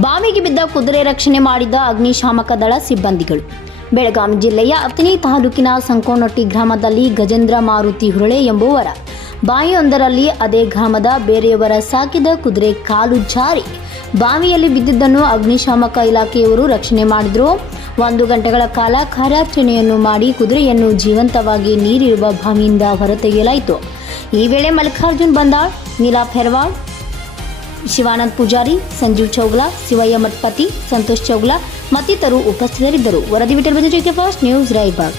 ಬಾವಿಗೆ ಬಿದ್ದ ಕುದುರೆ ರಕ್ಷಣೆ ಮಾಡಿದ ಅಗ್ನಿಶಾಮಕ ದಳ ಸಿಬ್ಬಂದಿಗಳು. ಬೆಳಗಾವಿ ಜಿಲ್ಲೆಯ ಅಥಣಿ ತಾಲೂಕಿನ ಸಂಕೋನಟ್ಟಿ ಗ್ರಾಮದಲ್ಲಿ ಗಜೇಂದ್ರ ಮಾರುತಿ ಹುರಳೆ ಎಂಬುವರ. ಬಾವಿಯೊಂದರಲ್ಲಿ ಅದೇ ಗ್ರಾಮದ ಬೇರೆಯವರ ಸಾಕಿದ ಕುದುರೆ ಕಾಲು ಜಾರಿ. ಬಾವಿಯಲ್ಲಿ ಬಿದ್ದಿದ್ದನ್ನು ಅಗ್ನಿಶಾಮಕ ಇಲಾಖೆಯವರು ರಕ್ಷಣೆ ಮಾಡಿದ್ರು. ಒಂದು ಗಂಟೆಗಳ ಕಾಲ ಕಾರ್ಯಾಚರಣೆಯನ್ನು ಮಾಡಿ ಕುದುರೆಯನ್ನು ಜೀವಂತವಾಗಿ ನೀರಿರುವ ಬಾವಿಯಿಂದ ಹೊರತೆಗೆಯಲಾಯಿತು. ಈ ವೇಳೆ ಮಲ್ಲಿಕಾರ್ಜುನ್ ಬಂದಾಳ್, ನೀಲಾ ಫೆರ್ವಾಳ್ ಶಿವಾನಂದ್ ಪೂಜಾರಿ, ಸಂಜೀವ್ ಚೌಗ್ಲಾ, ಶಿವಯ್ಯ ಮಠಪತಿ, ಸಂತೋಷ್ ಚೌಗ್ಲಾ ಮತ್ತಿತರರು ಉಪಸ್ಥಿತರಿದ್ದರು. ವರದಿ ವಿಟರ್ ಬಂದಿಗೆ ಫಸ್ಟ್ ನ್ಯೂಸ್ ರಾಯಬಾಗ್